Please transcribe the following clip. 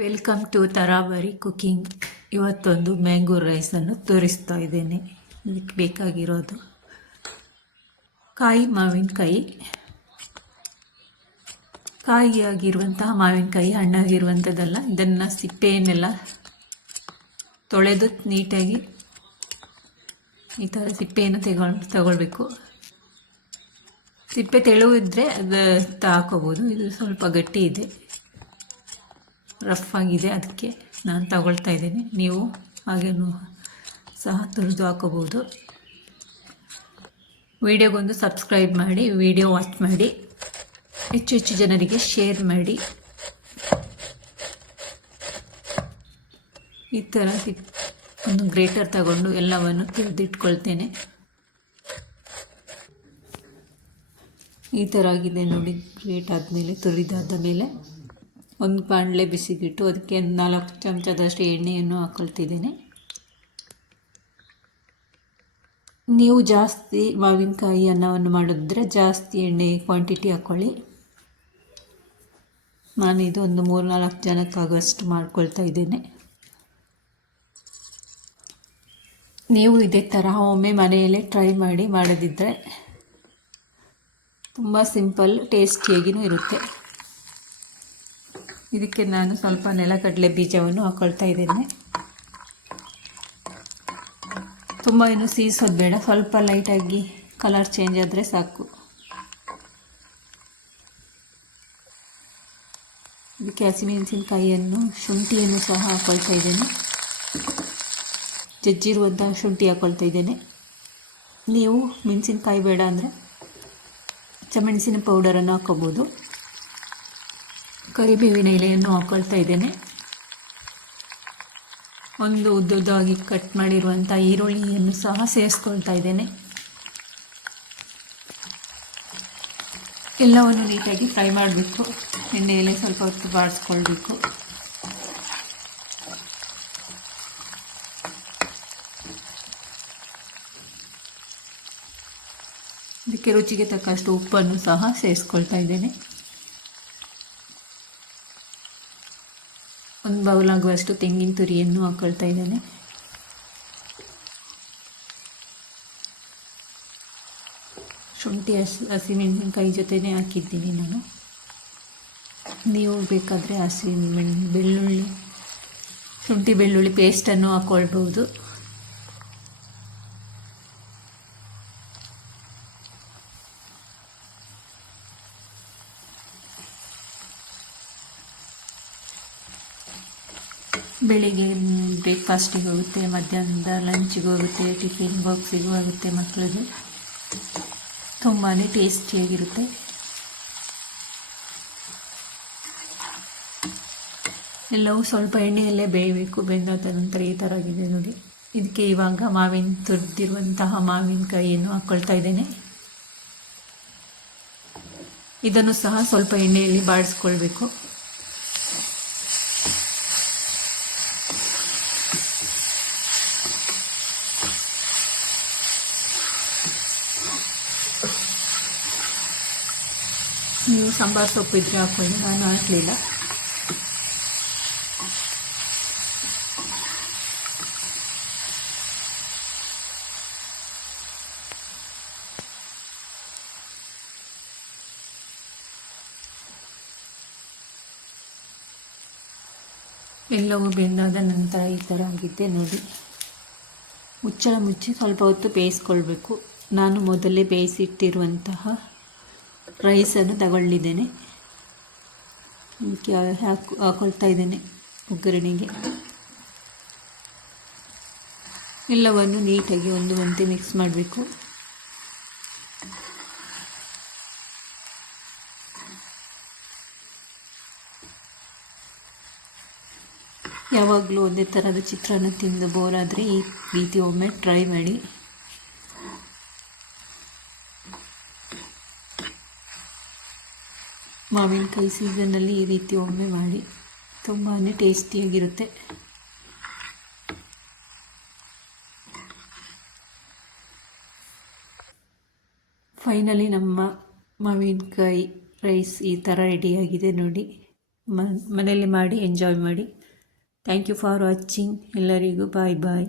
Welcome to Taravari cooking. ಇವತ್ತೊಂದು mango ರೈಸನ್ನು ತೋರಿಸ್ತಾ ಇದ್ದೇನೆ. ಇದಕ್ಕೆ ಬೇಕಾಗಿರೋದು ಮಾವಿನಕಾಯಿ, ಕಾಯಿಯಾಗಿರುವಂತಹ ಮಾವಿನಕಾಯಿ, ಹಣ್ಣಾಗಿರುವಂಥದ್ದಲ್ಲ. ಇದನ್ನು ಸಿಪ್ಪೆಯನ್ನೆಲ್ಲ ತೊಳೆದು ನೀಟಾಗಿ ಈ ಥರ ಸಿಪ್ಪೆಯನ್ನು ತಗೊಳ್ಬೇಕು. ಸಿಪ್ಪೆ ತೆಳುವಿದ್ರೆ ಅದು ಹಾಕೋಬೋದು. ಇದು ಸ್ವಲ್ಪ ಗಟ್ಟಿ ಇದೆ, ರಫ್ ಆಗಿದೆ, ಅದಕ್ಕೆ ನಾನು ತಗೊಳ್ತಾ ಇದ್ದೇನೆ. ನೀವು ಹಾಗೇನು ಸಹ ತುರಿದು ಹಾಕೋಬೋದು. ವಿಡಿಯೋಗೊಂದು ಸಬ್ಸ್ಕ್ರೈಬ್ ಮಾಡಿ, ವಿಡಿಯೋ ವಾಚ್ ಮಾಡಿ, ಹೆಚ್ಚು ಹೆಚ್ಚು ಜನರಿಗೆ ಶೇರ್ ಮಾಡಿ. ಈ ಥರ ಒಂದು ಗ್ರೇಟರ್ ತಗೊಂಡು ಎಲ್ಲವನ್ನು ತೆಗೆದಿಟ್ಕೊಳ್ತೇನೆ. ಈ ಥರ ಆಗಿದೆ ನೋಡಿ. ಗ್ರೇಟ್ ಆದಮೇಲೆ, ತುರಿದಾದ ಮೇಲೆ ಒಂದು ಬಾಣಲೆ ಬಿಸಿಗಿಟ್ಟು ಅದಕ್ಕೆ 4 ಚಮಚದಷ್ಟು ಎಣ್ಣೆಯನ್ನು ಹಾಕೊಳ್ತಿದ್ದೇನೆ. ನೀವು ಜಾಸ್ತಿ ಮಾವಿನಕಾಯಿ ಅನ್ನವನ್ನು ಮಾಡಿದ್ರೆ ಜಾಸ್ತಿ ಎಣ್ಣೆ ಕ್ವಾಂಟಿಟಿ ಹಾಕ್ಕೊಳ್ಳಿ. ನಾನು ಇದು ಒಂದು 3-4 ಜನಕ್ಕಾಗುವಷ್ಟು ಮಾಡ್ಕೊಳ್ತಾ ಇದ್ದೇನೆ. ನೀವು ಇದೇ ತರಹ ಒಮ್ಮೆ ಮನೆಯಲ್ಲೇ ಟ್ರೈ ಮಾಡಿ. ಮಾಡದಿದ್ದರೆ ತುಂಬ ಸಿಂಪಲ್, ಟೇಸ್ಟಿಯಾಗಿಯೂ ಇರುತ್ತೆ. ಇದಕ್ಕೆ ನಾನು ಸ್ವಲ್ಪ ನೆಲಗಡಲೆ ಬೀಜವನ್ನು ಹಾಕ್ಕೊಳ್ತಾ ಇದ್ದೇನೆ. ತುಂಬ ಏನು ಸೀಸೋದು ಬೇಡ, ಸ್ವಲ್ಪ ಲೈಟಾಗಿ ಕಲರ್ ಚೇಂಜ್ ಆದರೆ ಸಾಕು. ಇದಕ್ಕೆ ಹಸಿಮೆಣಸಿನಕಾಯಿಯನ್ನು, ಶುಂಠಿಯನ್ನು ಸಹ ಹಾಕ್ಕೊಳ್ತಾ ಇದ್ದೇನೆ. ಜಜ್ಜಿರುವಂತಹ ಶುಂಠಿ ಹಾಕ್ಕೊಳ್ತಾ ಇದ್ದೇನೆ. ನೀವು ಮೆಣಸಿನಕಾಯಿ ಬೇಡ ಅಂದರೆ ಮೆಣಸಿನ ಪೌಡರನ್ನು ಹಾಕ್ಕೋಬೋದು. ಕರಿಬೇವಿನ ಎಲೆಯನ್ನು ಹಾಕ್ಕೊಳ್ತಾ ಇದ್ದೇನೆ. ಒಂದು ಉದ್ದುದ್ದಾಗಿ ಕಟ್ ಮಾಡಿರುವಂಥ ಈರುಳ್ಳಿಯನ್ನು ಸಹ ಸೇರಿಸ್ಕೊಳ್ತಾ ಇದ್ದೇನೆ. ಎಲ್ಲವನ್ನು ನೀಟಾಗಿ ಫ್ರೈ ಮಾಡಬೇಕು. ಎಣ್ಣೆಯಲ್ಲಿ ಸ್ವಲ್ಪ ಹೊತ್ತು ಬಾಡಿಸ್ಕೊಳ್ಬೇಕು. ಇದಕ್ಕೆ ರುಚಿಗೆ ತಕ್ಕಷ್ಟು ಉಪ್ಪನ್ನು ಸಹ ಸೇರಿಸ್ಕೊಳ್ತಾ ಇದ್ದೇನೆ. ಒಂದು ಬೌಲ್ ಆಗುವಷ್ಟು ತೆಂಗಿನ ತುರಿಯನ್ನು ಹಾಕ್ಕೊಳ್ತಾ ಇದ್ದೇನೆ. ಶುಂಠಿ ಹಸಿಮೆಣಸಿನಕಾಯಿ ಜೊತೆನೇ ಹಾಕಿದ್ದೀನಿ ನಾನು. ನೀವು ಬೇಕಾದರೆ ಬೆಳ್ಳುಳ್ಳಿ, ಶುಂಠಿ ಬೆಳ್ಳುಳ್ಳಿ ಪೇಸ್ಟನ್ನು ಹಾಕ್ಕೊಳ್ಬೋದು. ಬೆಳಿಗ್ಗೆ ಬ್ರೇಕ್ಫಾಸ್ಟಿಗೆ ಹೋಗುತ್ತೆ, ಮಧ್ಯಾಹ್ನದ ಲಂಚಿಗೆ ಹೋಗುತ್ತೆ, ಟಿಫಿನ್ ಬಾಕ್ಸಿಗೂ ಆಗುತ್ತೆ. ಮಕ್ಕಳಿಗೆ ತುಂಬಾ ಟೇಸ್ಟಿಯಾಗಿರುತ್ತೆ. ಎಲ್ಲವೂ ಸ್ವಲ್ಪ ಎಣ್ಣೆಯಲ್ಲೇ ಬೇಯಬೇಕು. ಬೆಂದಾದ ನಂತರ ಈ ಥರ ಆಗಿದೆ ನೋಡಿ. ಇದಕ್ಕೆ ಇವಾಗ ತುರಿದಿರುವಂತಹ ಮಾವಿನಕಾಯಿಯನ್ನು ಹಾಕ್ಕೊಳ್ತಾ ಇದ್ದೇನೆ. ಇದನ್ನು ಸಹ ಸ್ವಲ್ಪ ಎಣ್ಣೆಯಲ್ಲಿ ಬಾಡಿಸ್ಕೊಳ್ಬೇಕು. ನೀವು ಸಾಂಬಾರು ಸೊಪ್ಪು ಇದ್ರೆ ಹಾಕ್ಕೊಳ್ಳಿ, ನಾನು ಹಾಕಲಿಲ್ಲ. ಎಲ್ಲವೂ ಬೆಂದಾದ ನಂತರ ಈ ಥರ ಆಗಿದೆ ನೋಡಿ. ಮುಚ್ಚಳ ಮುಚ್ಚಿ ಸ್ವಲ್ಪ ಹೊತ್ತು ಬೇಯಿಸ್ಕೊಳ್ಬೇಕು. ನಾನು ಮೊದಲೇ ಬೇಯಿಸಿಟ್ಟಿರುವಂತಹ ರೈಸನ್ನು ತಗೊಳ್ಳಿದ್ದೇನೆ. ಇದಕ್ಕೆ ಹಾಕ್ಕೊಳ್ತಾ ಇದ್ದೇನೆ ಒಗ್ಗರಣೆಗೆ. ಎಲ್ಲವನ್ನು ನೀಟಾಗಿ ಒಂದೇ ಮಿಕ್ಸ್ ಮಾಡಬೇಕು. ಯಾವಾಗಲೂ ಒಂದೇ ಥರದ ಚಿತ್ರಾನ್ನ ತಿಂದು ಬೋರ್ ಆದರೆ ಈ ರೀತಿ ಒಮ್ಮೆ ಟ್ರೈ ಮಾಡಿ. ಮಾವಿನಕಾಯಿ ಸೀಸನ್ನಲ್ಲಿ ಈ ರೀತಿ ಒಮ್ಮೆ ಮಾಡಿ, ತುಂಬಾ ಟೇಸ್ಟಿಯಾಗಿರುತ್ತೆ. ಫೈನಲಿ ನಮ್ಮ ಮಾವಿನಕಾಯಿ ರೈಸ್ ಈ ಥರ ರೆಡಿಯಾಗಿದೆ ನೋಡಿ. ಮನೆಯಲ್ಲಿ ಮಾಡಿ ಎಂಜಾಯ್ ಮಾಡಿ. Thank you for watching. ಎಲ್ಲರಿಗೂ ಬಾಯ್ ಬಾಯ್.